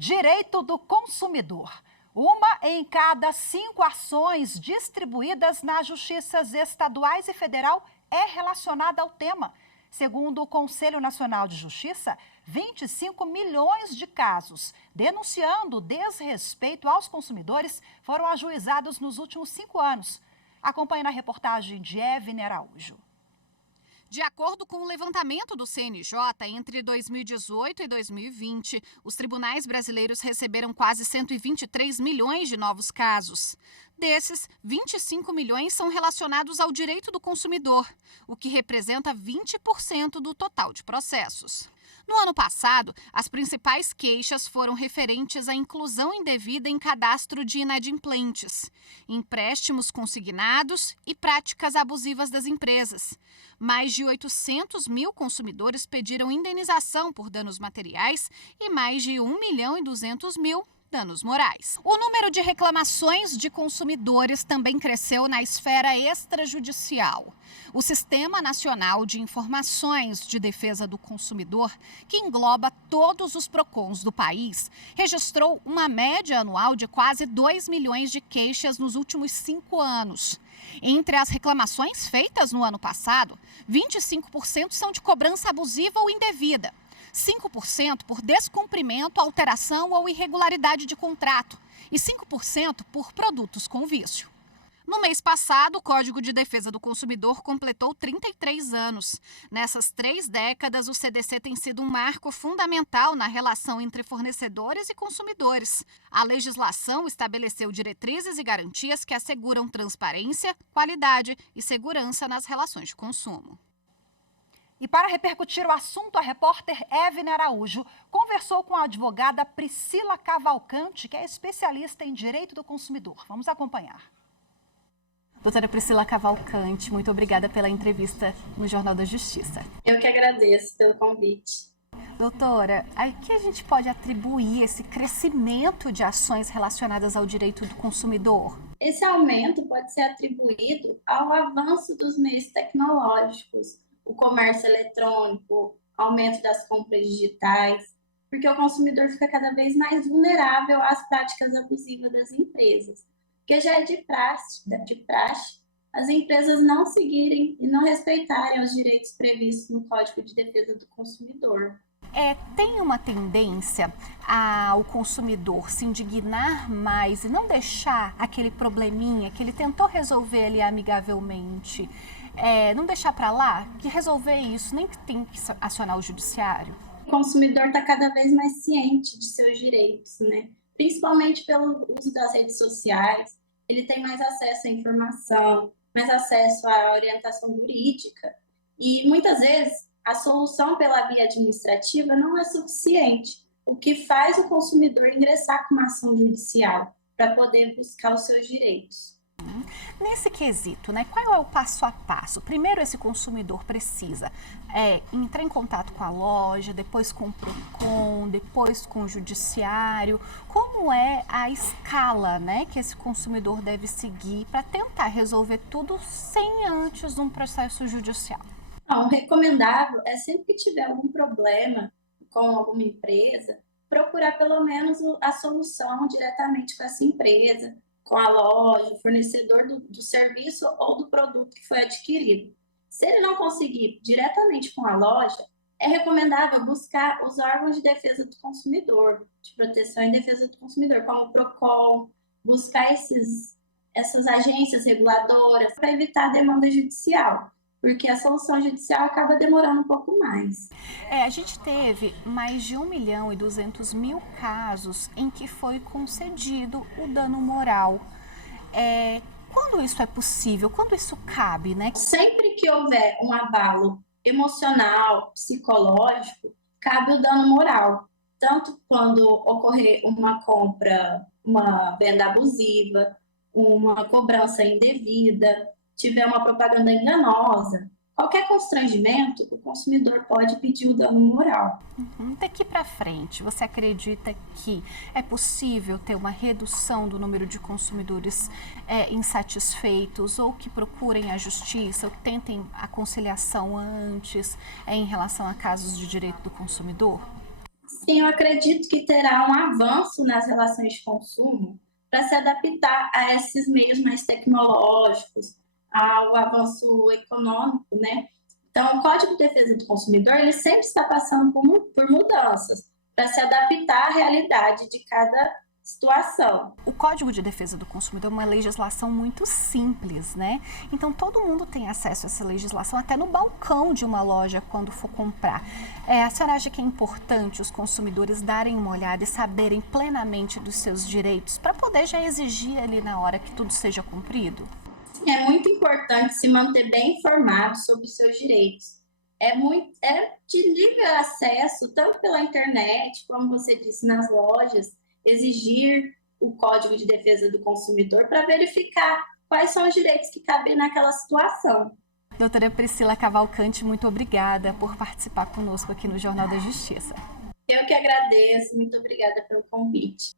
Direito do consumidor. Uma em cada 5 ações distribuídas nas justiças estaduais e federal é relacionada ao tema. Segundo o Conselho Nacional de Justiça, 25 milhões de casos denunciando desrespeito aos consumidores foram ajuizados nos últimos 5 anos. Acompanhe na reportagem de Evne Araújo. De acordo com o levantamento do CNJ, entre 2018 e 2020, os tribunais brasileiros receberam quase 123 milhões de novos casos. Desses, 25 milhões são relacionados ao direito do consumidor, o que representa 20% do total de processos. No ano passado, as principais queixas foram referentes à inclusão indevida em cadastro de inadimplentes, empréstimos consignados e práticas abusivas das empresas. Mais de 800 mil consumidores pediram indenização por danos materiais e mais de 1.200.000 danos morais. O número de reclamações de consumidores também cresceu na esfera extrajudicial. O Sistema Nacional de Informações de Defesa do Consumidor, que engloba todos os PROCONs do país, registrou uma média anual de quase 2 milhões de queixas nos últimos 5 anos. Entre as reclamações feitas no ano passado, 25% são de cobrança abusiva ou indevida, 5% por descumprimento, alteração ou irregularidade de contrato e 5% por produtos com vício. No mês passado, o Código de Defesa do Consumidor completou 33 anos. Nessas 3 décadas, o CDC tem sido um marco fundamental na relação entre fornecedores e consumidores. A legislação estabeleceu diretrizes e garantias que asseguram transparência, qualidade e segurança nas relações de consumo. E para repercutir o assunto, a repórter Evne Araújo conversou com a advogada Priscila Cavalcante, que é especialista em direito do consumidor. Vamos acompanhar. Doutora Priscila Cavalcante, muito obrigada pela entrevista no Jornal da Justiça. Eu que agradeço pelo convite. Doutora, a que a gente pode atribuir esse crescimento de ações relacionadas ao direito do consumidor? Esse aumento pode ser atribuído ao avanço dos meios tecnológicos, o comércio eletrônico, aumento das compras digitais, porque o consumidor fica cada vez mais vulnerável às práticas abusivas das empresas. Porque já é de praxe as empresas não seguirem e não respeitarem os direitos previstos no Código de Defesa do Consumidor. Tem uma tendência ao consumidor se indignar mais e não deixar aquele probleminha que ele tentou resolver ali amigavelmente, não deixar para lá, que resolver isso nem que tem que acionar o judiciário? O consumidor está cada vez mais ciente de seus direitos, né? Principalmente pelo uso das redes sociais, ele tem mais acesso à informação, mais acesso à orientação jurídica e muitas vezes a solução pela via administrativa não é suficiente, o que faz o consumidor ingressar com uma ação judicial para poder buscar os seus direitos. Nesse quesito, né, qual é o passo a passo? Primeiro, esse consumidor precisa entrar em contato com a loja, depois com o PROCON, depois com o judiciário. Como é a escala, né, que esse consumidor deve seguir para tentar resolver tudo sem antes um processo judicial? O recomendável é sempre que tiver algum problema com alguma empresa, procurar pelo menos a solução diretamente com essa empresa, com a loja, o fornecedor do serviço ou do produto que foi adquirido. Se ele não conseguir diretamente com a loja, é recomendável buscar os órgãos de defesa do consumidor, de proteção e defesa do consumidor, como o PROCON, buscar essas agências reguladoras para evitar a demanda judicial, porque a solução judicial acaba demorando um pouco mais. A gente teve mais de 1.200.000 casos em que foi concedido o dano moral. Quando isso é possível? Quando isso cabe, né? Sempre que houver um abalo emocional, psicológico, cabe o dano moral. Tanto quando ocorrer uma compra, uma venda abusiva, uma cobrança indevida, tiver uma propaganda enganosa, qualquer constrangimento, o consumidor pode pedir o dano moral. Daqui para frente, você acredita que é possível ter uma redução do número de consumidores insatisfeitos ou que procurem a justiça, ou que tentem a conciliação antes em relação a casos de direito do consumidor? Sim, eu acredito que terá um avanço nas relações de consumo para se adaptar a esses meios mais tecnológicos, ao avanço econômico, né? Então, o Código de Defesa do Consumidor, ele sempre está passando por mudanças para se adaptar à realidade de cada situação. O Código de Defesa do Consumidor é uma legislação muito simples, né? Então, todo mundo tem acesso a essa legislação, até no balcão de uma loja, quando for comprar. A senhora acha que é importante os consumidores darem uma olhada e saberem plenamente dos seus direitos, para poder já exigir ali na hora que tudo seja cumprido? É muito importante se manter bem informado sobre os seus direitos. É de livre acesso, tanto pela internet, como você disse, nas lojas, exigir o Código de Defesa do Consumidor para verificar quais são os direitos que cabem naquela situação. Doutora Priscila Cavalcante, muito obrigada por participar conosco aqui no Jornal da Justiça. Eu que agradeço, muito obrigada pelo convite.